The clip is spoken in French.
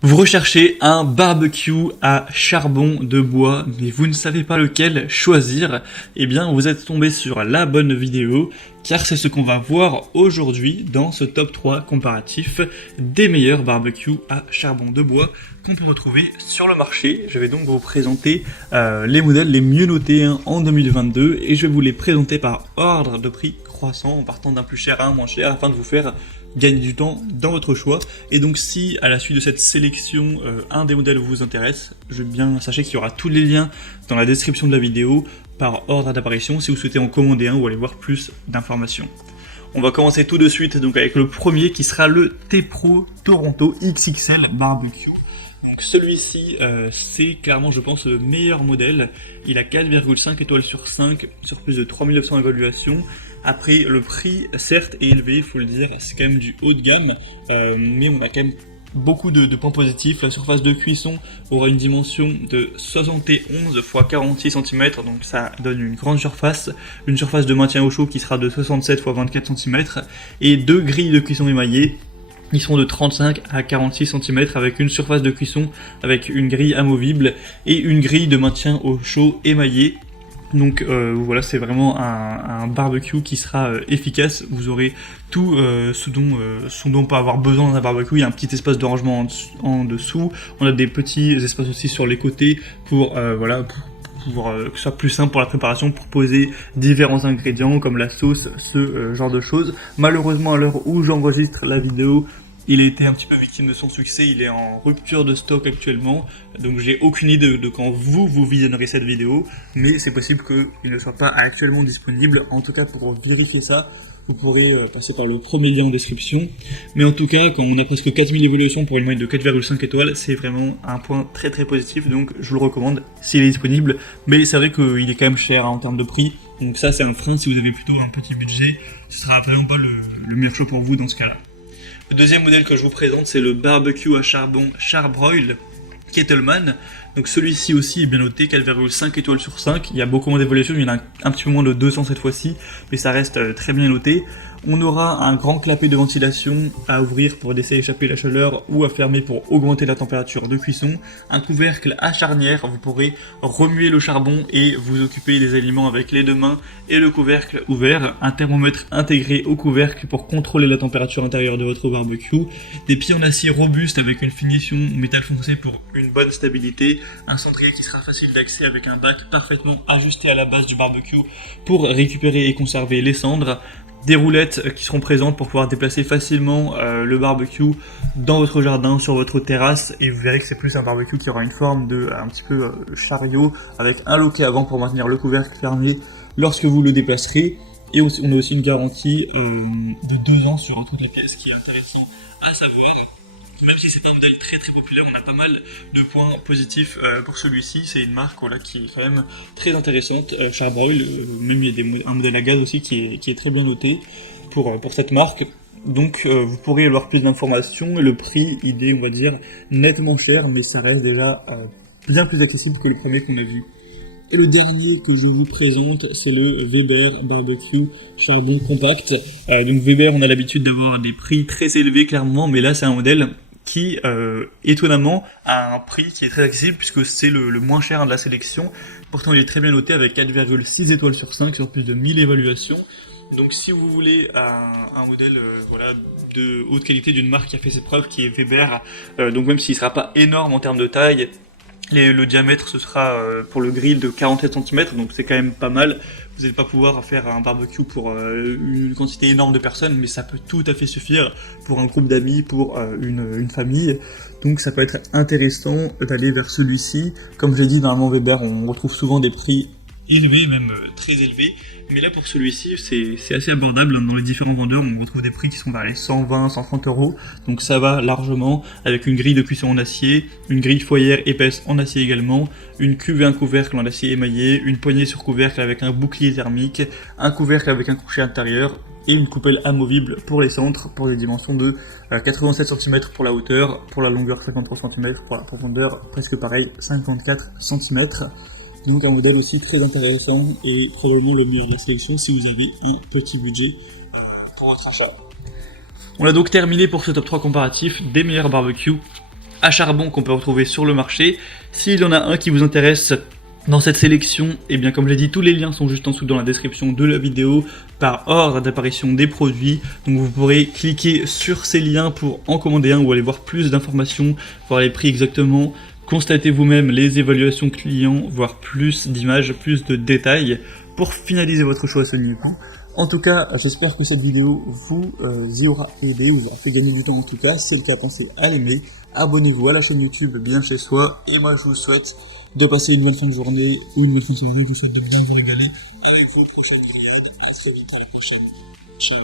Vous recherchez un barbecue à charbon de bois, mais vous ne savez pas lequel choisir, eh bien vous êtes tombé sur la bonne vidéo, car c'est ce qu'on va voir aujourd'hui dans ce top 3 comparatif des meilleurs barbecues à charbon de bois qu'on peut retrouver sur le marché. Je vais donc vous présenter les modèles les mieux notés en 2022, et je vais vous les présenter par ordre de prix croissant, en partant d'un plus cher à un moins cher, afin de vous faire gagner du temps dans votre choix. Et donc si à la suite de cette sélection un des modèles vous intéresse, sachez qu'il y aura tous les liens dans la description de la vidéo par ordre d'apparition si vous souhaitez en commander un ou aller voir plus d'informations. On va commencer tout de suite donc avec le premier qui sera le T-Pro Toronto XXL Barbecue. Donc celui-ci, c'est clairement, je pense, le meilleur modèle. Il a 4,5 étoiles sur 5 sur plus de 3900 évaluations. Après, le prix, certes, est élevé, il faut le dire, c'est quand même du haut de gamme, mais on a quand même beaucoup de points positifs. La surface de cuisson aura une dimension de 71 x 46 cm, donc ça donne une grande surface. Une surface de maintien au chaud qui sera de 67 x 24 cm, et deux grilles de cuisson émaillées. Ils sont de 35 à 46 cm avec une surface de cuisson avec une grille amovible et une grille de maintien au chaud émaillée. Donc voilà, c'est vraiment un barbecue qui sera efficace. Vous aurez tout ce dont on peut avoir besoin dans un barbecue. Il y a un petit espace de rangement en dessous. On a des petits espaces aussi sur les côtés pour que ce soit plus simple pour la préparation, pour poser différents ingrédients comme la sauce, ce genre de choses. Malheureusement, à l'heure où j'enregistre la vidéo, il a été un petit peu victime de son succès, il est en rupture de stock actuellement, donc j'ai aucune idée de quand vous visionnerez cette vidéo, mais c'est possible qu'il ne soit pas actuellement disponible. En tout cas, pour vérifier ça, vous pourrez passer par le premier lien en description. Mais en tout cas, quand on a presque 4000 évaluations pour une moyenne de 4,5 étoiles, c'est vraiment un point très très positif, donc je vous le recommande s'il est disponible. Mais c'est vrai qu'il est quand même cher en termes de prix, donc ça c'est un frein. Si vous avez plutôt un petit budget, ce sera vraiment pas le meilleur choix pour vous dans ce cas-là. Le deuxième modèle que je vous présente, c'est le barbecue à charbon Charbroil Kettleman. Donc celui-ci aussi est bien noté, 4,5 étoiles sur 5. Il y a beaucoup moins d'évaluations, il y en a un petit peu moins de 200 cette fois-ci, mais ça reste très bien noté. On aura un grand clapet de ventilation à ouvrir pour laisser échapper la chaleur ou à fermer pour augmenter la température de cuisson. Un couvercle à charnière, vous pourrez remuer le charbon et vous occuper des aliments avec les deux mains et le couvercle ouvert. Un thermomètre intégré au couvercle pour contrôler la température intérieure de votre barbecue. Des pieds en acier robustes avec une finition métal foncé pour une bonne stabilité. Un cendrier qui sera facile d'accès avec un bac parfaitement ajusté à la base du barbecue pour récupérer et conserver les cendres. Des roulettes qui seront présentes pour pouvoir déplacer facilement le barbecue dans votre jardin, sur votre terrasse, et vous verrez que c'est plus un barbecue qui aura une forme de un petit peu chariot avec un loquet avant pour maintenir le couvercle fermé lorsque vous le déplacerez. Et aussi, on a aussi une garantie de 2 ans sur toutes les pièces, qui est intéressant à savoir. Même si c'est pas un modèle très très populaire, on a pas mal de points positifs pour celui-ci. C'est une marque qui est quand même très intéressante. Charbroil, même il y a un modèle à gaz aussi qui est très bien noté pour cette marque. Donc vous pourrez avoir plus d'informations. Le prix, il est, on va dire, nettement cher, mais ça reste déjà bien plus accessible que le premier qu'on a vu. Et le dernier que je vous présente, c'est le Weber Barbecue Charbon Compact. Donc Weber, on a l'habitude d'avoir des prix très élevés clairement, mais là c'est un modèle qui, étonnamment, a un prix qui est très accessible puisque c'est le moins cher de la sélection. Pourtant il est très bien noté avec 4,6 étoiles sur 5 sur plus de 1000 évaluations. Donc si vous voulez un modèle de haute qualité d'une marque qui a fait ses preuves, qui est Weber, donc même s'il ne sera pas énorme en termes de taille, le diamètre ce sera pour le grill de 47 cm, donc c'est quand même pas mal. Vous n'allez pas pouvoir faire un barbecue pour une quantité énorme de personnes, mais ça peut tout à fait suffire pour un groupe d'amis, pour une famille. Donc ça peut être intéressant d'aller vers celui-ci. Comme je l'ai dit, normalement Weber, on retrouve souvent des prix élevés, même très élevés. Mais là pour celui-ci, c'est assez abordable. Dans les différents vendeurs, on retrouve des prix qui sont vers les 120, 130 euros. Donc ça va largement, avec une grille de cuisson en acier, une grille foyer épaisse en acier également, une cuve et un couvercle en acier émaillé, une poignée sur couvercle avec un bouclier thermique, un couvercle avec un crochet intérieur et une coupelle amovible pour les centres, pour des dimensions de 87 cm pour la hauteur, pour la longueur 53 cm, pour la profondeur presque pareil, 54 cm. Donc un modèle aussi très intéressant et probablement le meilleur de la sélection si vous avez un petit budget pour votre achat. On a donc terminé pour ce top 3 comparatif des meilleurs barbecues à charbon qu'on peut retrouver sur le marché. S'il y en a un qui vous intéresse dans cette sélection, et bien comme je l'ai dit, tous les liens sont juste en dessous dans la description de la vidéo par ordre d'apparition des produits. Donc vous pourrez cliquer sur ces liens pour en commander un ou aller voir plus d'informations, voir les prix exactement, constatez vous-même les évaluations clients, voir plus d'images, plus de détails pour finaliser votre choix à ce niveau. En tout cas, j'espère que cette vidéo vous y aura aidé, vous a fait gagner du temps en tout cas. Si c'est le cas, pensez à l'aimer. Abonnez-vous à la chaîne YouTube Bien Chez Soi. Et moi, je vous souhaite de passer une bonne fin de journée. Je vous souhaite de bien vous régaler avec vos prochaines grillades. À très vite, à la prochaine. Ciao.